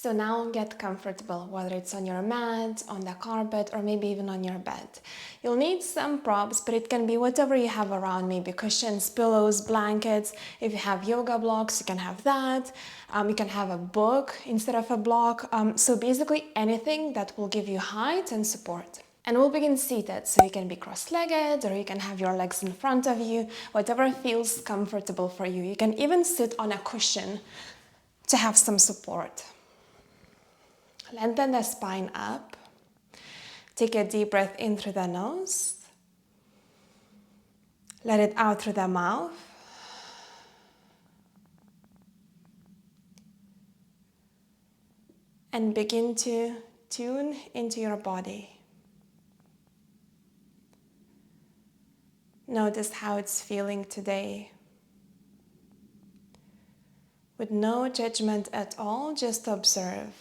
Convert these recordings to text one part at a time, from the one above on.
So now get comfortable, whether it's on your mat, on the carpet, or maybe even on your bed. You'll need some props, but it can be whatever you have around, maybe cushions, pillows, blankets. If you have yoga blocks, you can have that. You can have a book instead of a block. So basically anything that will give you height and support. And we'll begin seated, so you can be cross-legged or you can have your legs in front of you, whatever feels comfortable for you. You can even sit on a cushion to have some support. Lengthen the spine up. Take a deep breath in through the nose. Let it out through the mouth. And begin to tune into your body. Notice how it's feeling today. With no judgment at all, just observe.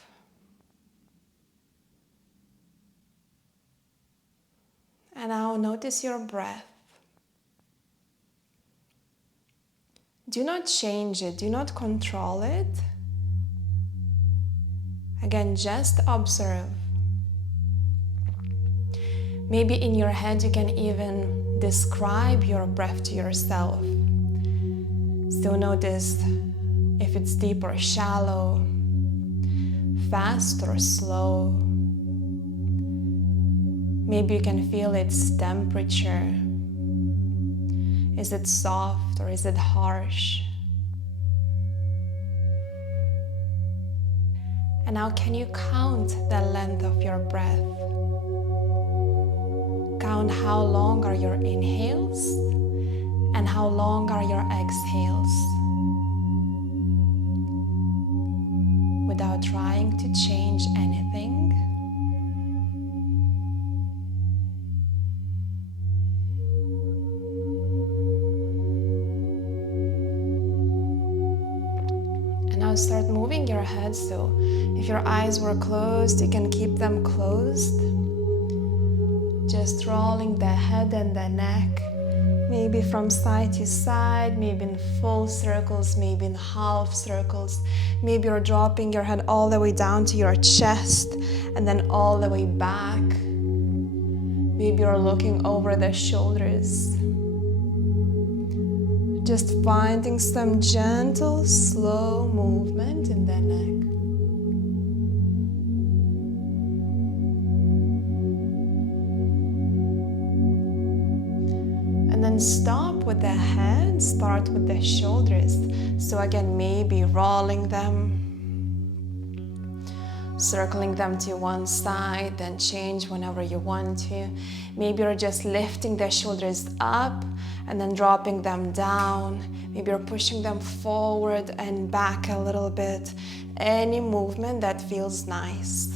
And now notice your breath. Do not change it, do not control it. Again, just observe. Maybe in your head you can even describe your breath to yourself. So notice if it's deep or shallow, fast or slow. Maybe you can feel its temperature. Is it soft or is it harsh? And now can you count the length of your breath? Count how long are your inhales and how long are your exhales. Without trying to change anything. Now start moving your head, so if your eyes were closed, you can keep them closed. Just rolling the head and the neck, maybe from side to side, maybe in full circles, maybe in half circles. Maybe you're dropping your head all the way down to your chest and then all the way back. Maybe you're looking over the shoulders. Just finding some gentle, slow movement in the neck. And then stop with the head, start with the shoulders. So again, maybe rolling them, circling them to one side, then change whenever you want to. Maybe you're just lifting the shoulders up and then dropping them down. Maybe you're pushing them forward and back a little bit. Any movement that feels nice.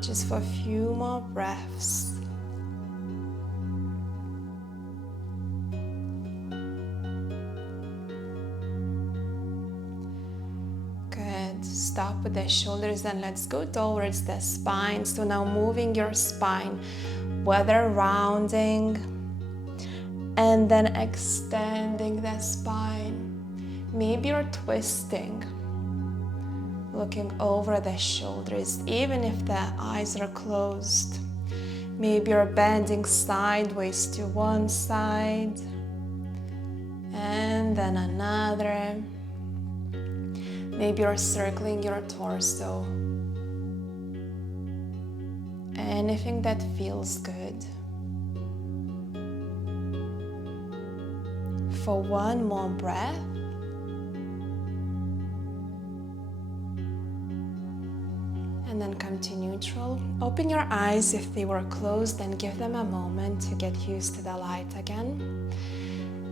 Just for a few more breaths. Good. Stop with the shoulders and let's go towards the spine. So now moving your spine, whether rounding and then extending the spine. Maybe you're twisting, looking over the shoulders, even if the eyes are closed. Maybe you're bending sideways to one side and then another. Maybe you're circling your torso. Anything that feels good. For one more breath. And then come to neutral. Open your eyes if they were closed and give them a moment to get used to the light again.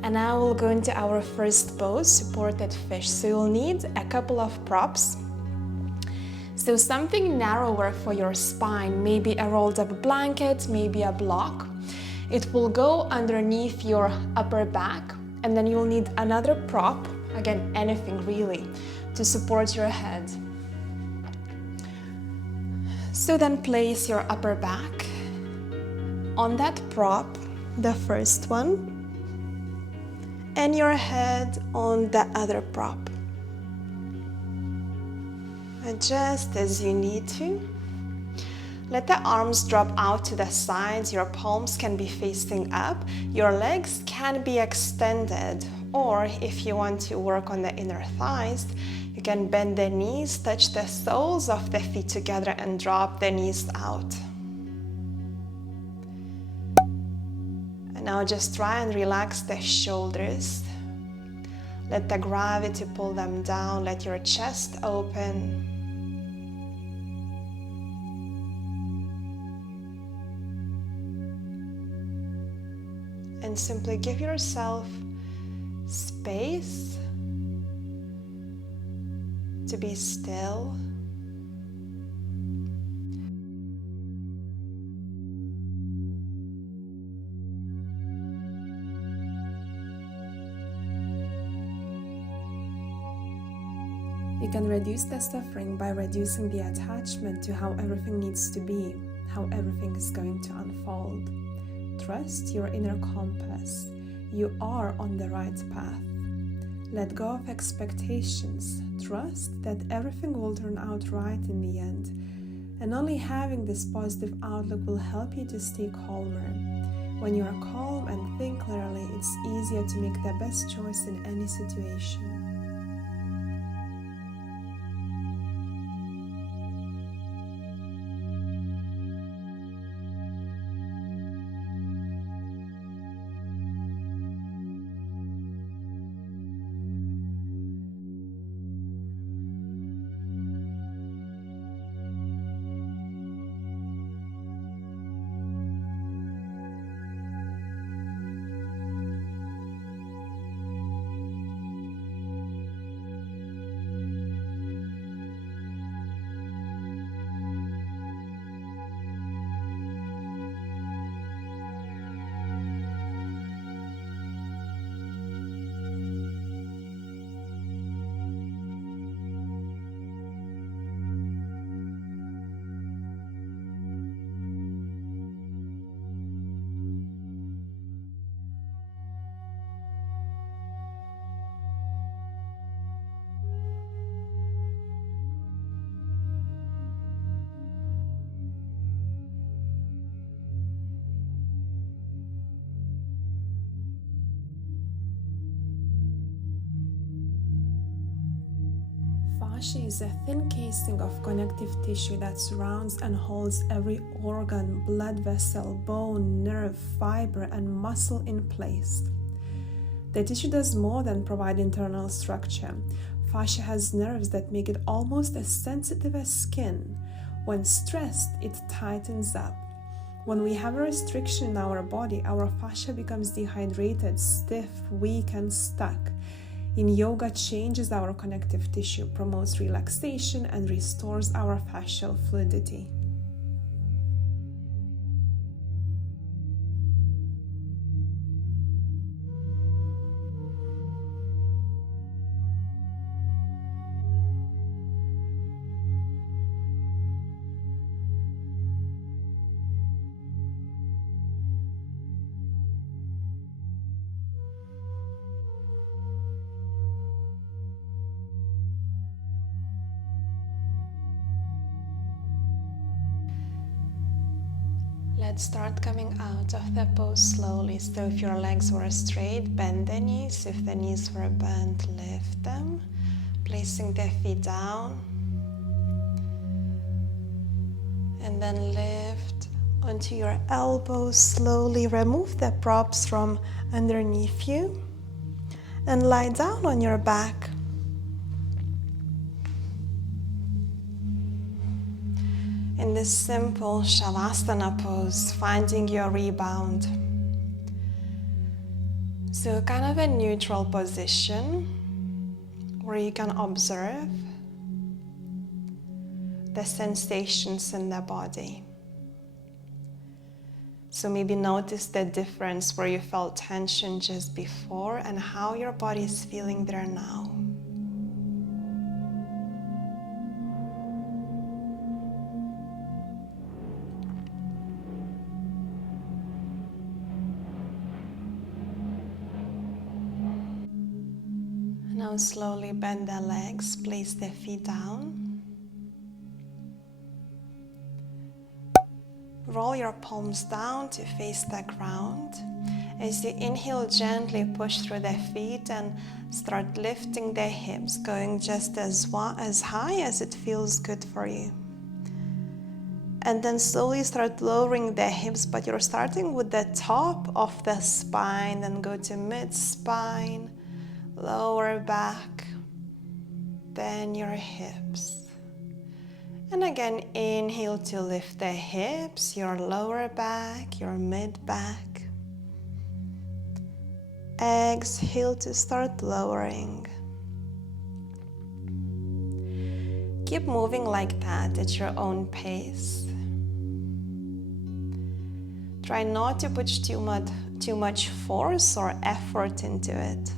And now we'll go into our first pose, supported fish. So you'll need a couple of props. So something narrower for your spine, maybe a rolled up blanket, maybe a block. It will go underneath your upper back, and then you'll need another prop, again, anything really, to support your head. So then place your upper back on that prop, the first one, and your head on the other prop. Adjust as you need to. Let the arms drop out to the sides. Your palms can be facing up. Your legs can be extended. Or if you want to work on the inner thighs, you can bend the knees, touch the soles of the feet together and drop the knees out. And now just try and relax the shoulders. Let the gravity pull them down. Let your chest open. And simply give yourself space to be still. You can reduce the suffering by reducing the attachment to how everything needs to be, how everything is going to unfold. Trust your inner compass. You are on the right path. Let go of expectations. Trust that everything will turn out right in the end. And only having this positive outlook will help you to stay calmer. When you are calm and think clearly, it's easier to make the best choice in any situation. Fascia is a thin casing of connective tissue that surrounds and holds every organ, blood vessel, bone, nerve, fiber, and muscle in place. The tissue does more than provide internal structure. Fascia has nerves that make it almost as sensitive as skin. When stressed, it tightens up. When we have a restriction in our body, our fascia becomes dehydrated, stiff, weak, and stuck. In yoga, changes our connective tissue, promotes relaxation, and restores our fascial fluidity. Let's start coming out of the pose slowly. So if your legs were straight, bend the knees. If the knees were bent, lift them. Placing the feet down. And then lift onto your elbows. Slowly remove the props from underneath you. And lie down on your back. In this simple Savasana pose, finding your rebound. So kind of a neutral position where you can observe the sensations in the body. So maybe notice the difference where you felt tension just before and how your body is feeling there now. Now slowly bend the legs, place the feet down. Roll your palms down to face the ground. As you inhale, gently push through the feet and start lifting the hips, going just as high as it feels good for you. And then slowly start lowering the hips, but you're starting with the top of the spine, then go to mid-spine, lower back, then your hips. And again, inhale to lift the hips, your lower back, your mid-back. Exhale to start lowering. Keep moving like that at your own pace. Try not to put too much force or effort into it.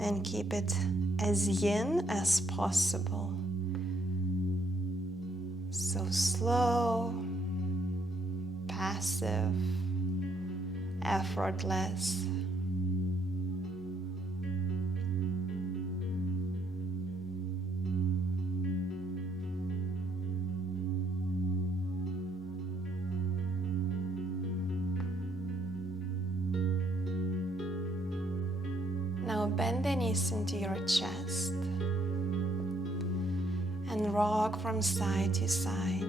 And keep it as yin as possible. So slow, passive, effortless. Now bend the knees into your chest and rock from side to side.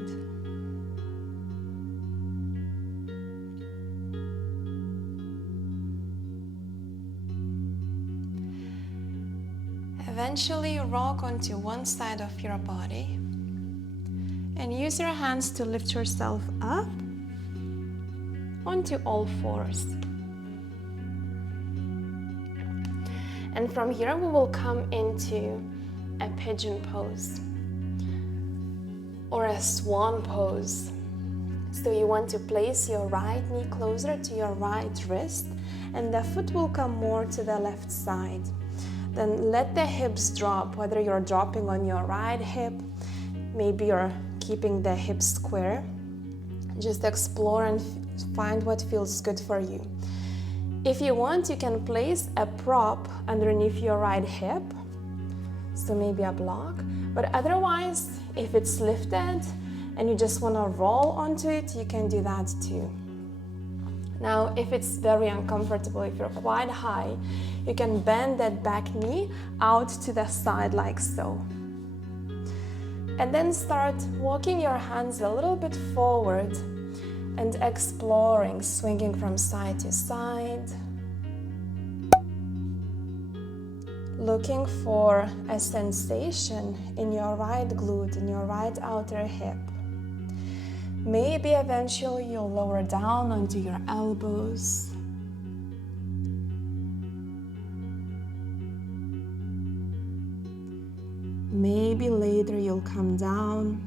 Eventually rock onto one side of your body and use your hands to lift yourself up onto all fours. And from here we will come into a pigeon pose or a swan pose. So you want to place your right knee closer to your right wrist and the foot will come more to the left side. Then let the hips drop, whether you're dropping on your right hip, maybe you're keeping the hips square. Just explore and find what feels good for you. If you want, you can place a prop underneath your right hip, so maybe a block, but otherwise, if it's lifted and you just want to roll onto it, you can do that too. Now, if it's very uncomfortable, if you're quite high, you can bend that back knee out to the side like so. And then start walking your hands a little bit forward and exploring, swinging from side to side. Looking for a sensation in your right glute, in your right outer hip. Maybe eventually you'll lower down onto your elbows. Maybe later you'll come down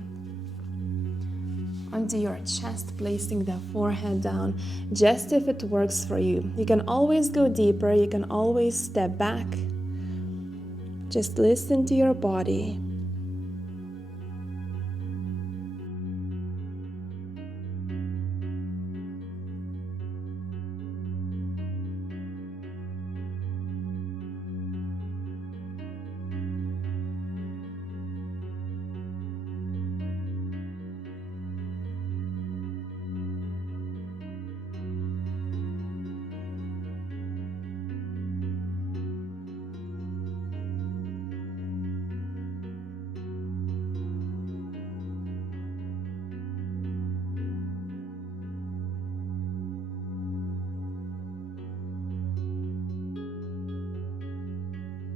onto your chest, placing the forehead down, just if it works for you. You can always go deeper, you can always step back. Just listen to your body.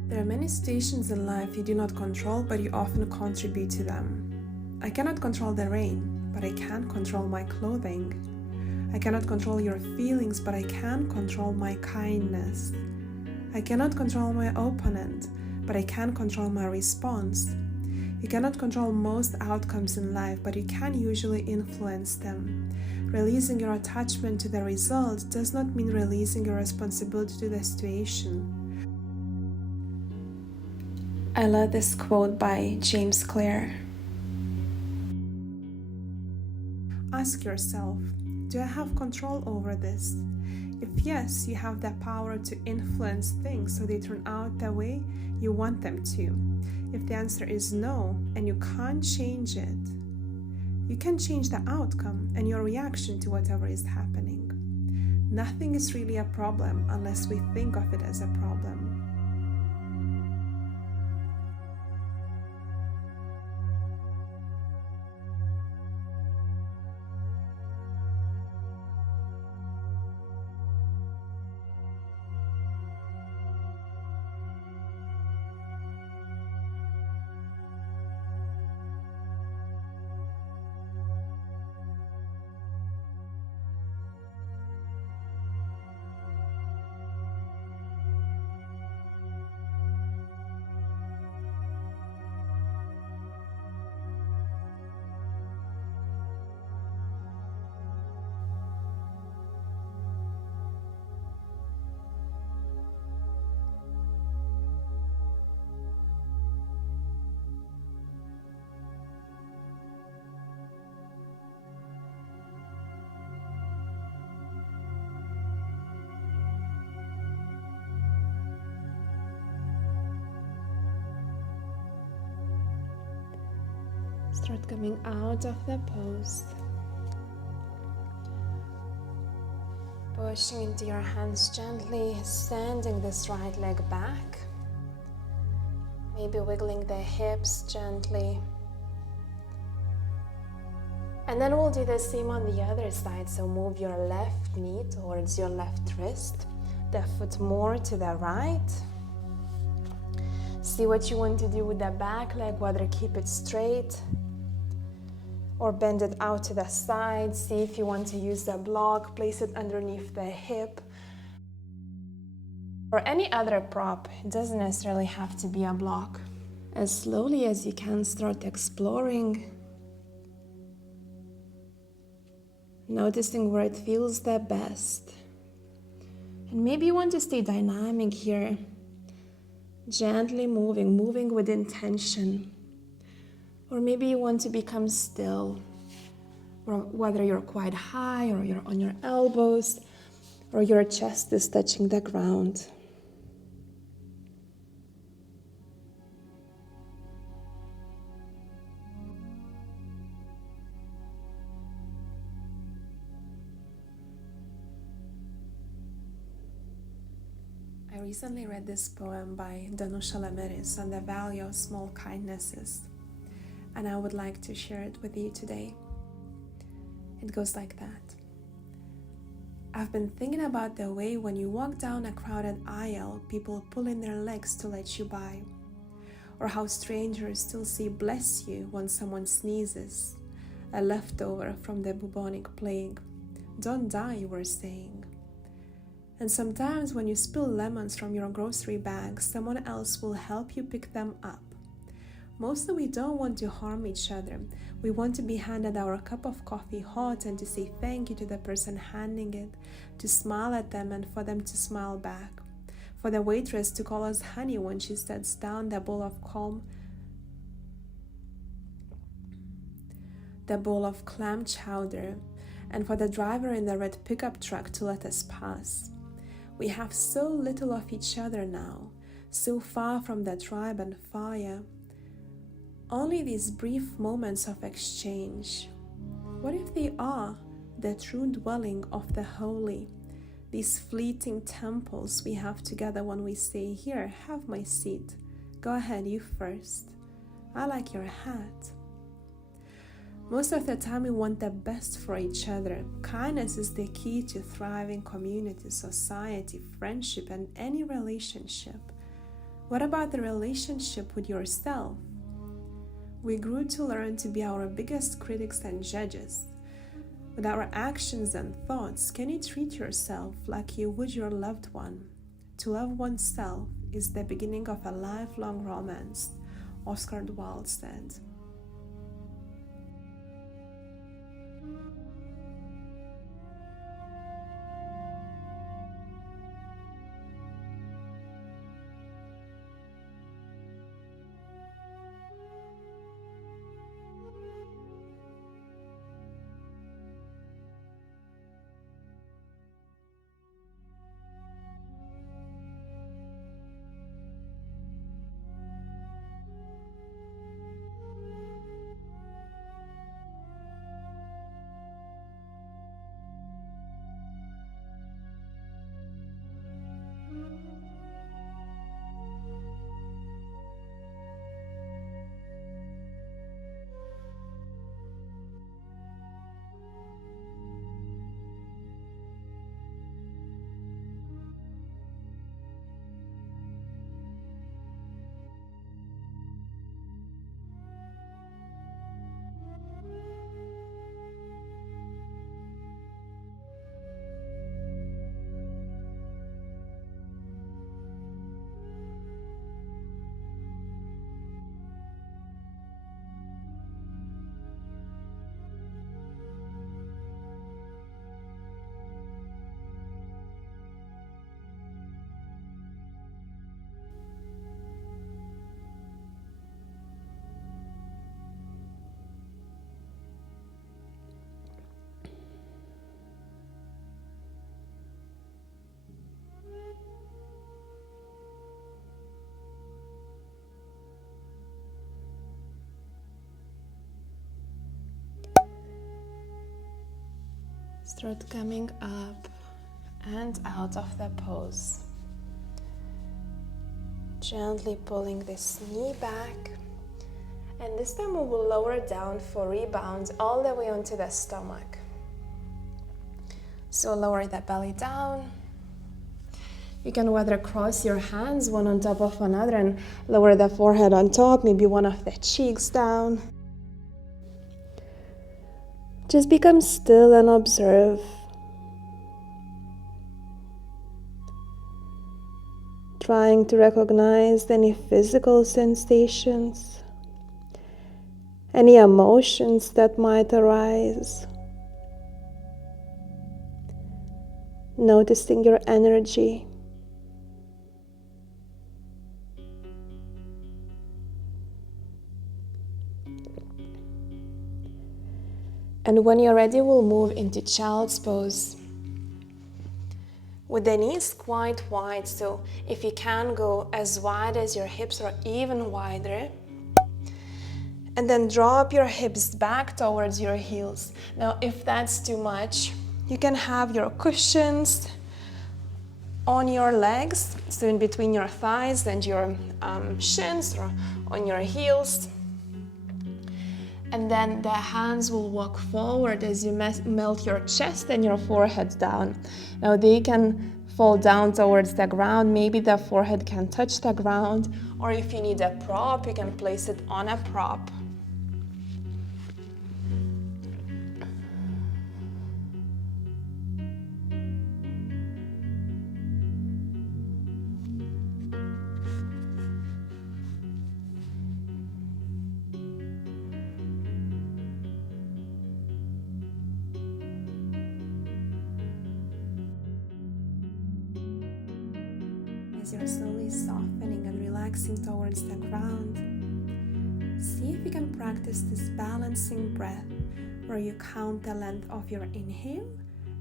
There are many situations in life you do not control, but you often contribute to them. I cannot control the rain, but I can control my clothing. I cannot control your feelings, but I can control my kindness. I cannot control my opponent, but I can control my response. You cannot control most outcomes in life, but you can usually influence them. Releasing your attachment to the result does not mean releasing your responsibility to the situation. I love this quote by James Clear. Ask yourself, do I have control over this? If yes, you have the power to influence things so they turn out the way you want them to. If the answer is no and you can't change it, you can change the outcome and your reaction to whatever is happening. Nothing is really a problem unless we think of it as a problem. Start coming out of the pose. Pushing into your hands gently, sending this right leg back. Maybe wiggling the hips gently. And then we'll do the same on the other side. So move your left knee towards your left wrist, the foot more to the right. See what you want to do with the back leg, whether keep it straight or bend it out to the side. See if you want to use the block, place it underneath the hip or any other prop. It doesn't necessarily have to be a block. As slowly as you can, start exploring, noticing where it feels the best. And maybe you want to stay dynamic here, gently moving with intention. Or maybe you want to become still, or whether you're quite high or you're on your elbows or your chest is touching the ground. I recently read this poem by Danusha Lamiris on the value of small kindnesses, and I would like to share it with you today. It goes like that. I've been thinking about the way when you walk down a crowded aisle, people pull in their legs to let you by, or how strangers still say bless you when someone sneezes, a leftover from the bubonic plague. Don't die, you were saying. And sometimes when you spill lemons from your grocery bag, someone else will help you pick them up. Mostly we don't want to harm each other. We want to be handed our cup of coffee hot and to say thank you to the person handing it, to smile at them and for them to smile back, for the waitress to call us honey when she sets down the bowl of clam chowder, and for the driver in the red pickup truck to let us pass. We have so little of each other now, so far from the tribe and fire. Only these brief moments of exchange. What if they are the true dwelling of the holy, these fleeting temples we have together when we say, here, have my seat. Go ahead, you first. I like your hat. Most of the time we want the best for each other. Kindness is the key to thriving community, society, friendship, and any relationship. What about the relationship with yourself? We grew to learn to be our biggest critics and judges. With our actions and thoughts, can you treat yourself like you would your loved one? To love oneself is the beginning of a lifelong romance, Oscar Wilde said. Start coming up and out of the pose. Gently pulling this knee back. And this time we will lower down for rebound all the way onto the stomach. So lower the belly down. You can whether cross your hands one on top of another and lower the forehead on top, maybe one of the cheeks down. Just become still and observe. Trying to recognize any physical sensations, any emotions that might arise. Noticing your energy. And when you're ready, we'll move into child's pose. With the knees quite wide, so if you can go as wide as your hips or even wider. And then drop your hips back towards your heels. Now, if that's too much, you can have your cushions on your legs, so in between your thighs and your shins, or on your heels. And then the hands will walk forward as you melt your chest and your forehead down. Now they can fall down towards the ground. Maybe the forehead can touch the ground. Or if you need a prop, you can place it on a prop. As you're slowly softening and relaxing towards the ground, see if you can practice this balancing breath where you count the length of your inhale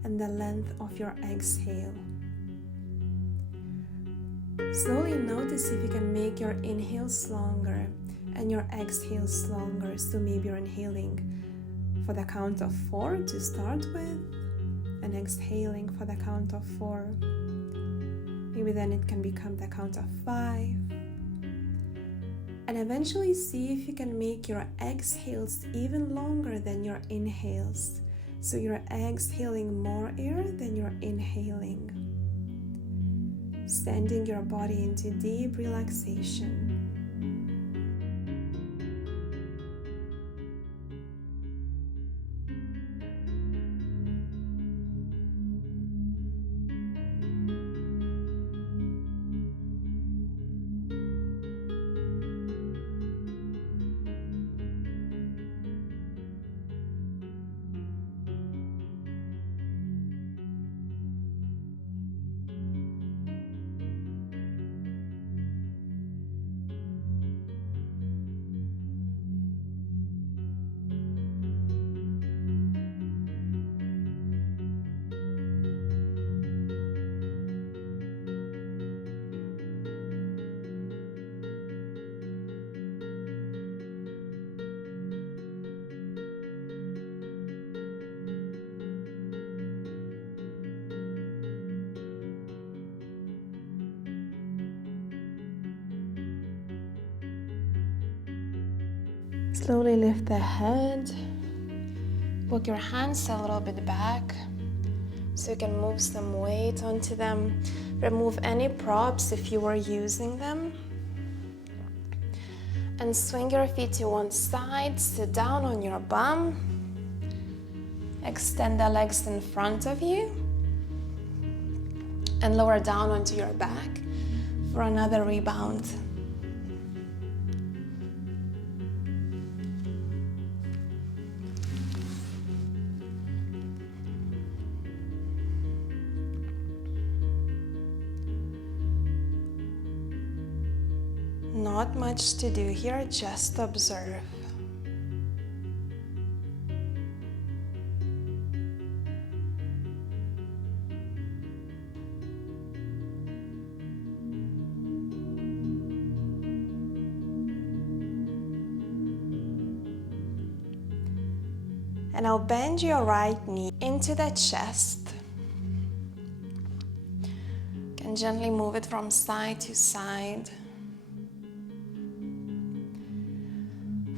and the length of your exhale. Slowly notice if you can make your inhales longer and your exhales longer. So maybe you're inhaling for the count of 4 to start with and exhaling for the count of 4. Maybe then it can become the count of 5. And eventually see if you can make your exhales even longer than your inhales. So you're exhaling more air than you're inhaling. Sending your body into deep relaxation. Slowly lift the head. Walk your hands a little bit back so you can move some weight onto them. Remove any props if you were using them. And swing your feet to one side, sit down on your bum. Extend the legs in front of you. And lower down onto your back for another rebound. Not much to do here, just observe. And And now bend your right knee into the chest. You can gently move it from side to side.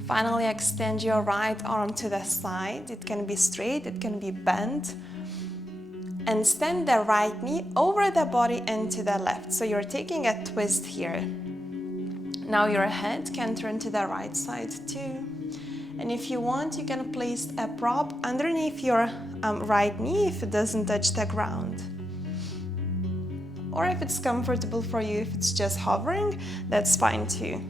Finally, extend your right arm to the side. It can be straight, it can be bent. And stand the right knee over the body and to the left. So you're taking a twist here. Now your head can turn to the right side too. And if you want, you can place a prop underneath your right knee if it doesn't touch the ground. Or if it's comfortable for you, if it's just hovering, that's fine too.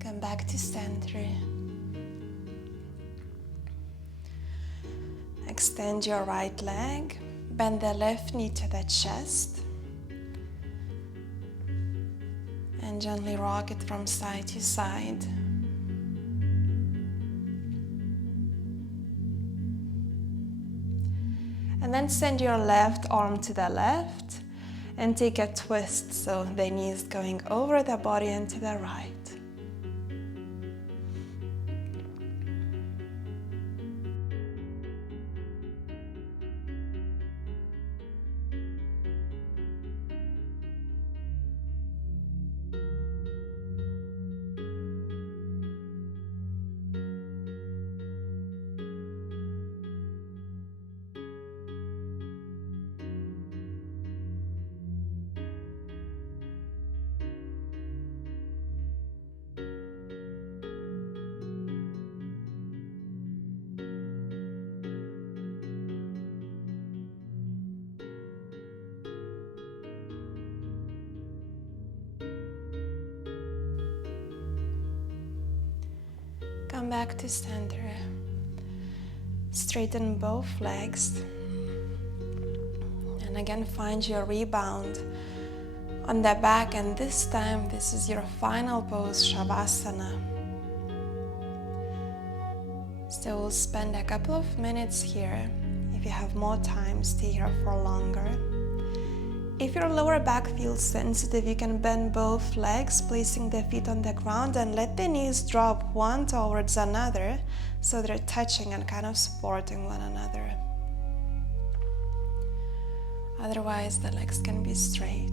Come back to center. Extend your right leg. Bend the left knee to the chest. And gently rock it from side to side. And then send your left arm to the left and take a twist so the knee is going over the body and to the right. Come back to center. Straighten both legs. And again, find your rebound on the back. And this time, this is your final pose, Savasana. So we'll spend a couple of minutes here. If you have more time, stay here for longer. If your lower back feels sensitive, you can bend both legs, placing the feet on the ground and let the knees drop one towards another so they're touching and kind of supporting one another. Otherwise, the legs can be straight.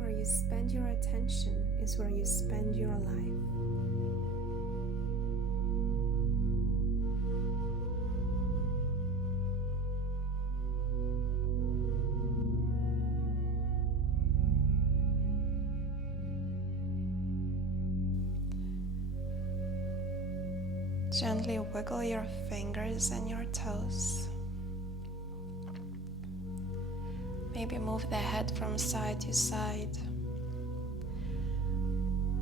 Where you spend your attention is where you spend your life. Gently wiggle your fingers and your toes. Maybe move the head from side to side.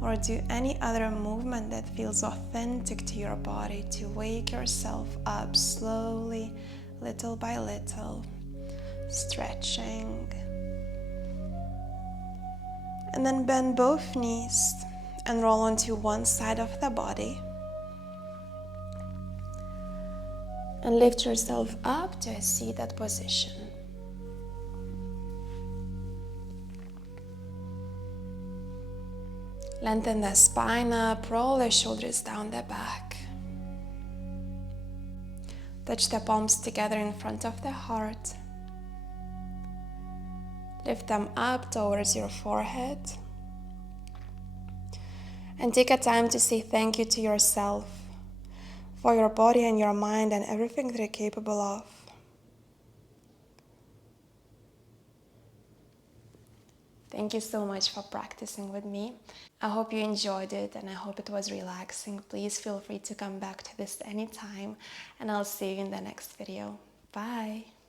Or do any other movement that feels authentic to your body to wake yourself up slowly, little by little, stretching. And then bend both knees and roll onto one side of the body. And lift yourself up to a seated position. Lengthen the spine up, roll the shoulders down the back. Touch the palms together in front of the heart. Lift them up towards your forehead. And take a time to say thank you to yourself for your body and your mind and everything that you're capable of. Thank you so much for practicing with me. I hope you enjoyed it and I hope it was relaxing. Please feel free to come back to this anytime and I'll see you in the next video. Bye!